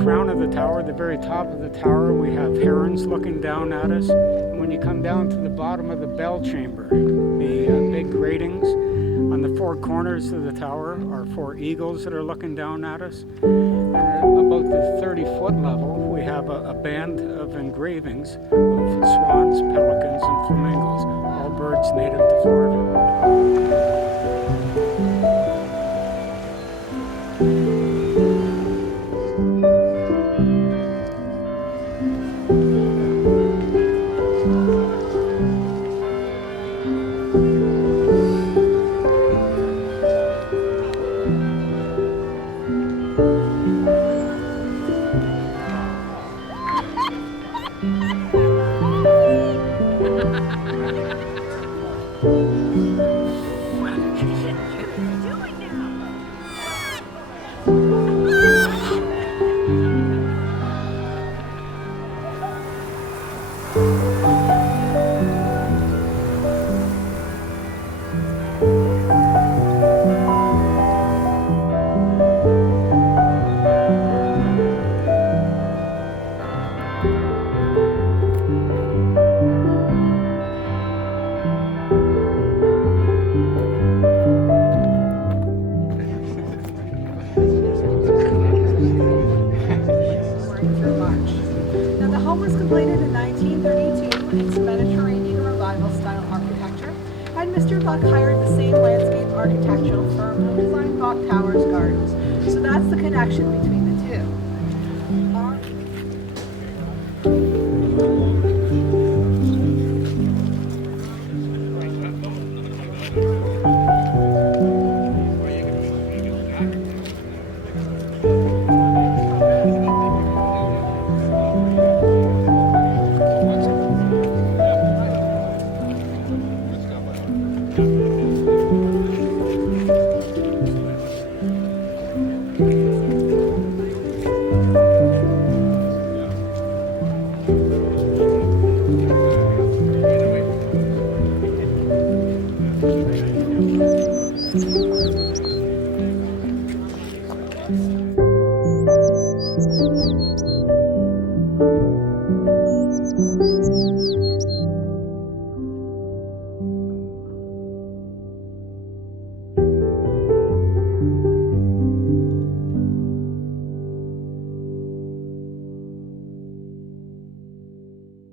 Crown of the tower, the very top of the tower, we have herons looking down at us. And when you come down to the bottom of the bell chamber, the big gratings on the four corners of the tower are four eagles that are looking down at us. And at about the 30-foot level, we have a band of engravings of swans, pelicans, and flamingos, all birds native to Florida. Now, the home was completed in 1932. It's Mediterranean Revival style architecture, and Mr. Buck hired the same landscape architectural firm who designed BOK Tower's gardens. So that's the connection between the two. Thank you.